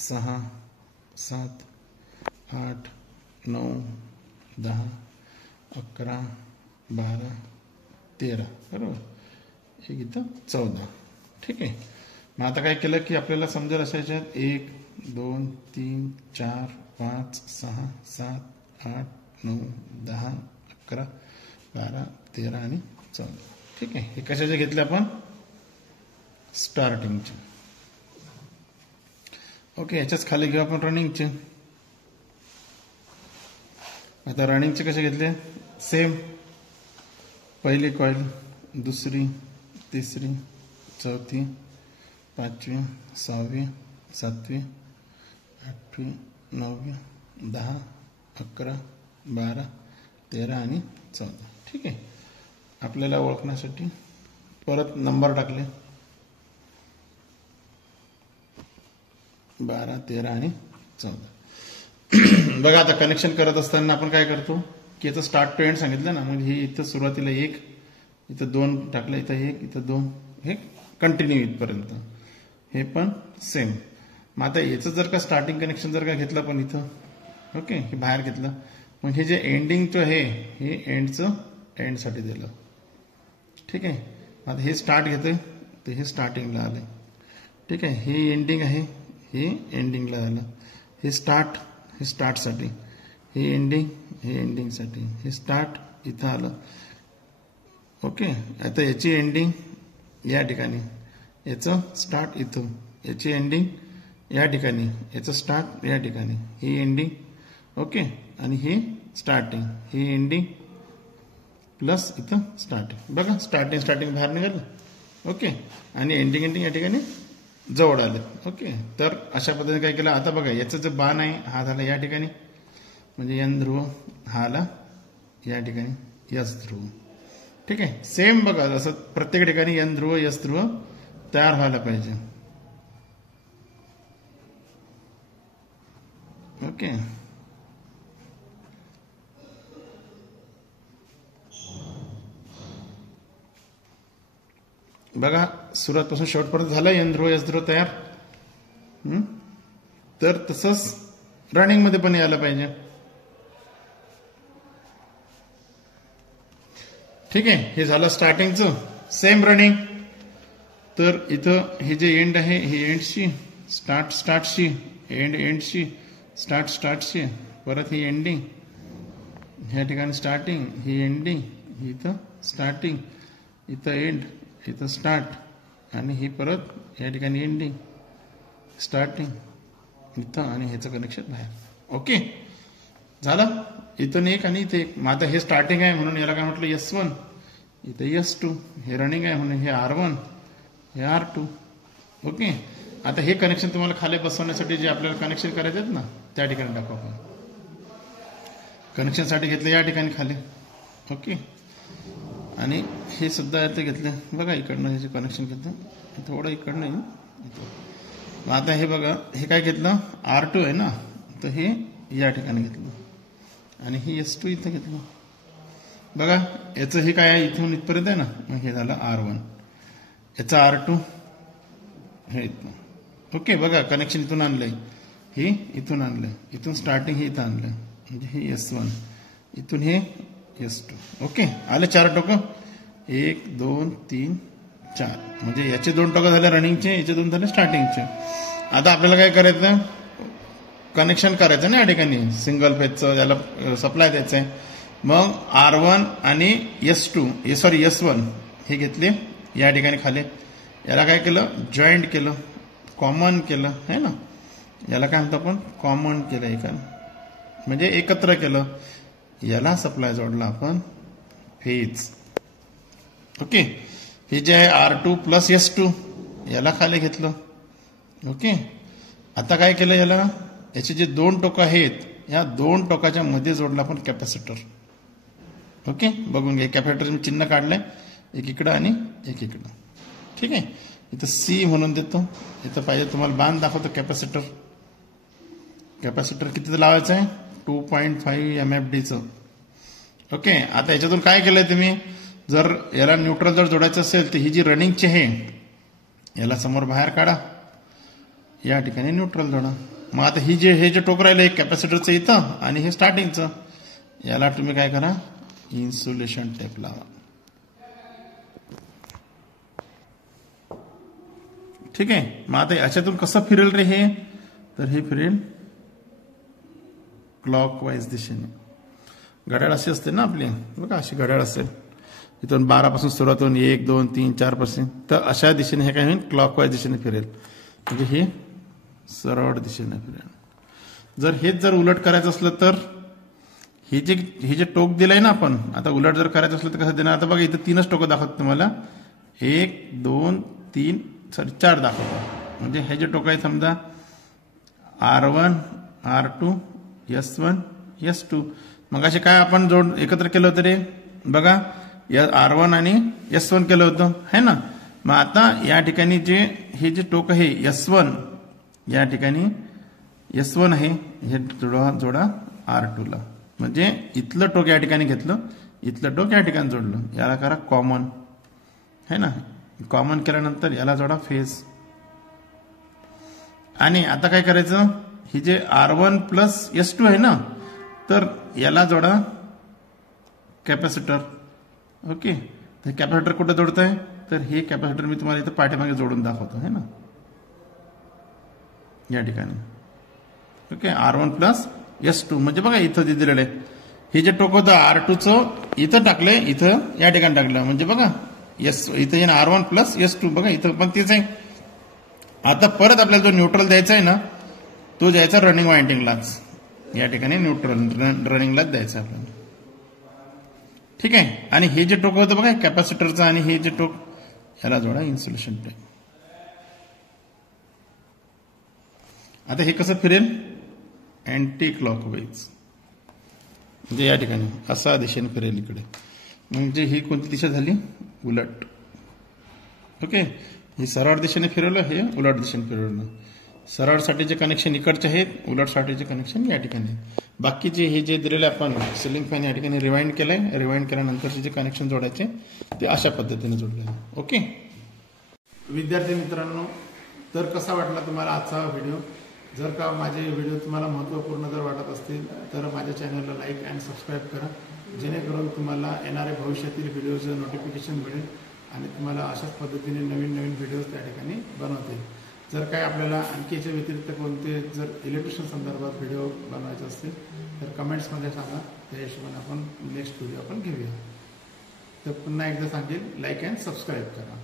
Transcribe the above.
6 7 8 9 10 11 12 13 बरोबर, हे इथं 14. ठीक आहे. मग आता काय केलं की आपल्याला समजेल अशा याच्यात 1 2 3 4 5 6 7 8 9 10 11 12 13 आणि 14. ठीक आहे. हे कशाचे घेतले आपण? स्टार्टिंगचे. ओके. याच्याच खाली घेऊ आपण रनिंगचे. आता रनिंगचे कसे घेतले? सेम. पहिली कॉईल, दुसरी, तिसरी, चौथी, पाचवी, सहावी, सातवी, आठवी, नववी, 10 11 12 13 आणि 14. ठीक आहे. आपल्याला ओळखण्यासाठी परत नंबर टाकले 12 13 आणि 14. बघा आता कनेक्शन करत असताना आपण काय करतो की याचं स्टार्ट टू एंड सांगितलं ना, म्हणजे ही इथं सुरुवातीला 1, इथं 2 टाकलं, इथं 1, इथं 2, हे कंटिन्यू इथपर्यंत. हे पण सेम. मग आता याचं जर का स्टार्टिंग कनेक्शन जर का घेतलं पण इथं, ओके, हे बाहेर घेतलं, मग हे जे एंडिंगचं आहे हे एंडचं एंडसाठी दिलं. ठीक आहे. आता हे स्टार्ट घेतोय तर हे स्टार्टिंगला आलंय. ठीक आहे. हे एंडिंग आहे, हे एंडिंगला आलं. हे स्टार्टसाठी, हे एंडिंगसाठी, हे स्टार्ट इथं आलं. ओके. आता याची एंडिंग या ठिकाणी, याचं स्टार्ट इथं, याची एंडिंग या ठिकाणी, याचं स्टार्ट या ठिकाणी, ही एंडिंग. ओके. आणि हे स्टार्टिंग, ही एंडिंग प्लस इथं स्टार्टिंग. बघा स्टार्टिंग बाहेर निघालं. ओके. आणि एंडिंग या ठिकाणी जवळ आलं. ओके. तर अशा पद्धतीने काय केलं, आता बघा याचं जो बाण आहे हा झाला या ठिकाणी, म्हणजे एन ध्रुव, हा आला या ठिकाणी एस ध्रुव. ठीक आहे. सेम बघा जसं प्रत्येक ठिकाणी एन ध्रुव एस ध्रुव तयार व्हायला पाहिजे. ओके. बघा सुरुवातपासून शेवटपर्यंत झालं एन ध्रुव एस ध्रुव तयार. तर तसंच रनिंग मध्ये पण यायला पाहिजे. ठीक आहे. हे झालं स्टार्टिंगचं. Same running. तर इथं हे जे एंड आहे हे एंडशी, स्टार्टशी, एंडशी, स्टार्टशी, परत ही एंडिंग, ह्या ठिकाणी स्टार्टिंग, ही एंडिंग, इथं स्टार्टिंग, इथं एंड, इथं स्टार्ट, आणि ही परत या ठिकाणी एंडिंग, स्टार्टिंग इथं, आणि ह्याचं कनेक्शन बाहेर. ओके. झालं. इथून एक आणि इथे एक. मग आता हे स्टार्टिंग आहे म्हणून याला काय म्हटलं S1, इथं S2. हे रनिंग आहे म्हणून हे R1, हे R2. ओके. आता हे कनेक्शन तुम्हाला खाली बसवण्यासाठी जे आपल्याला कनेक्शन करायचे आहेत ना त्या ठिकाणी टाकू आपण. कनेक्शनसाठी घेतलं या ठिकाणी खाली. ओके. आणि हे सुद्धा इथे घेतले. बघा इकडनं हे जे कनेक्शन घेतलं थोडं इकडनं. मग आता हे बघा हे काय घेतलं, R2 आहे ना, तर हे या ठिकाणी घेतलं, आणि ही S2 इथं घेतलं. बघा याचं हे काय आहे, इथून इथपर्यंत आहे ना, मग हे झालं R1, याचं R2 हे इथं. ओके. बघा कनेक्शन इथून आणलंय, हे इथून आणलंय, इथून स्टार्टिंग हे इथं आणलंय, म्हणजे हे S1, इथून हे S2. ओके. आले 4 टोकं, 1 2 3 4, म्हणजे याचे 2 टोकं झाले रनिंगचे, याचे 2 झाले स्टार्टिंगचे. आता आपल्याला काय करायचं, कनेक्शन करायचं ना या ठिकाणी सिंगल फेजचं, याला सप्लाय द्यायचं आहे. मग R1 आणि S1 हे घेतले या ठिकाणी खाली. याला काय केलं, जॉईंट केलं, कॉमन केलं है ना, याला काय म्हणतो आपण, कॉमन केलं एका, म्हणजे एकत्र केलं. याला सप्लाय जोडला आपण फेज. ओके. हे जे आहे R2 प्लस S2 याला खाली घेतलं. ओके. आता काय केलं, याला याचे जे 2 टोकं आहेत या 2 टोकाच्या मध्ये जोडला आपण कॅपॅसिटर. ओके. बघून घ्या, कॅपॅसिटर चिन्ह काढलंय, एक इकडं आणि एक इकडं. ठीक आहे. इथं C म्हणून देतो, इथं पाहिजे तुम्हाला बाण दाखवतो कॅपॅसिटर. कॅपॅसिटर कितीचं लावायचं आहे, 2.5 MFDचं. ओके. आता याच्यातून काय केलंय तुम्ही, जर याला न्यूट्रल जर जोडायचं असेल तर ही जी रनिंगची आहे याला समोर बाहेर काढा. या ठिकाणी न्यूट्रल जोडा. मग आता हे जे टोक राहिलं, एक कॅपॅसिटरचं इथं आणि हे स्टार्टिंगचं, याला तुम्ही काय करा, इन्सुलेशन टेप लावा. ठीक आहे. मग आता याच्यातून कसं फिरेल रे हे, तर हे फिरेल क्लॉकवाईज दिशेने. घड्याळ अशी असते ना आपली, बघा अशी घड्याळ असेल, इथून 12 पासून सुरुवात होऊन 1 2 3 4 पासून, तर अशा दिशेने हे काय होईल, क्लॉकवाईज दिशेने फिरेल. म्हणजे हे सरळ दिशेने फिरेल. जर उलट करायचं असलं तर हे जे टोक दिलंय ना आपण, आता उलट जर करायचं असलं तर कसं देणार. आता बघा इथं 3च टोकं दाखवत तुम्हाला, 1 2 3 4 दाखवतो. म्हणजे हे जे टोक आहे समजा R1 R2 S1 S2, मग असे काय आपण एकत्र केलं होतं रे, बघा R1 आणि S1 केलं होतं है ना. मग आता या ठिकाणी हे जे टोक आहे S1, या ठिकाणी S1 आहे, हे जोडा R2 ला. म्हणजे इथलं टोक या ठिकाणी घेतलं, इथलं टोक या ठिकाणी जोडलं, याला करा कॉमन है ना. कॉमन केल्यानंतर याला जोडा फेज. आणि आता काय करायचं, ही जे R1 प्लस S2 आहे ना, तर याला जोडा कॅपॅसिटर. ओके. तर कॅपॅसिटर कुठं जोडताय, तर हे कॅपॅसिटर मी तुम्हाला इथं पाठीमागे जोडून दाखवतो है ना, या ठिकाणी. ओके. R1 प्लस S2, म्हणजे बघा इथं जे दिलेलं आहे, हे जे टोक होतं R2चं इथं टाकलंय, इथं या ठिकाणी टाकलं, म्हणजे बघा इथं येणं R1 प्लस S2, बघा इथं पण तेच आहे. आता परत आपल्याला जो न्यूट्रल द्यायचा आहे ना, तो द्यायचा रनिंग वाइंडिंगलाच, या ठिकाणी न्यूट्रल रनिंगलाच द्यायचं आपल्याला. ठीक आहे. आणि हे जे टोक होतं बघा कॅपॅसिटरचं, आणि हे जे टोक, याला जोडा इन्सुलेशन टेप. आता हे कसं फिरेल, अँटी क्लॉकवाईज, म्हणजे या ठिकाणी असा दिशेने फिरेल इकडे. म्हणजे ही कोणती दिशा झाली, उलट. ओके. हे सरळ दिशेने फिरवलं, हे उलट दिशेने फिरवलं. सरळसाठीचे कनेक्शन इकडचे आहेत, उलटसाठीचे कनेक्शन या ठिकाणी. बाकीचे हे जे दिलेले आपण सिलिंग फॅन या ठिकाणी रिवाइंड केलंय, रिवाइंड केल्यानंतरचे जे कनेक्शन जोडायचे ते अशा पद्धतीने जोडले. ओके. विद्यार्थी मित्रांनो, तर कसा वाटला तुम्हाला आजचा व्हिडिओ. जर का माझे व्हिडिओ तुम्हाला महत्त्वपूर्ण जर वाटत असतील तर माझ्या चॅनलला लाईक अँड सबस्क्राईब करा, जेणेकरून तुम्हाला येणाऱ्या भविष्यातील व्हिडिओचं नोटिफिकेशन मिळेल आणि तुम्हाला अशाच पद्धतीने नवीन नवीन व्हिडिओज त्या ठिकाणी बनवता येईल. जर काय आपल्याला आणखी याच्या व्यतिरिक्त कोणते जर इलेक्ट्रिशियन संदर्भात व्हिडिओ बनवायचे असतील तर कमेंट्समध्ये सांगा, त्या हिशोबाने आपण नेक्स्ट व्हिडिओ आपण घेऊया. तर पुन्हा एकदा सांगेल, लाईक अँड सबस्क्राईब करा.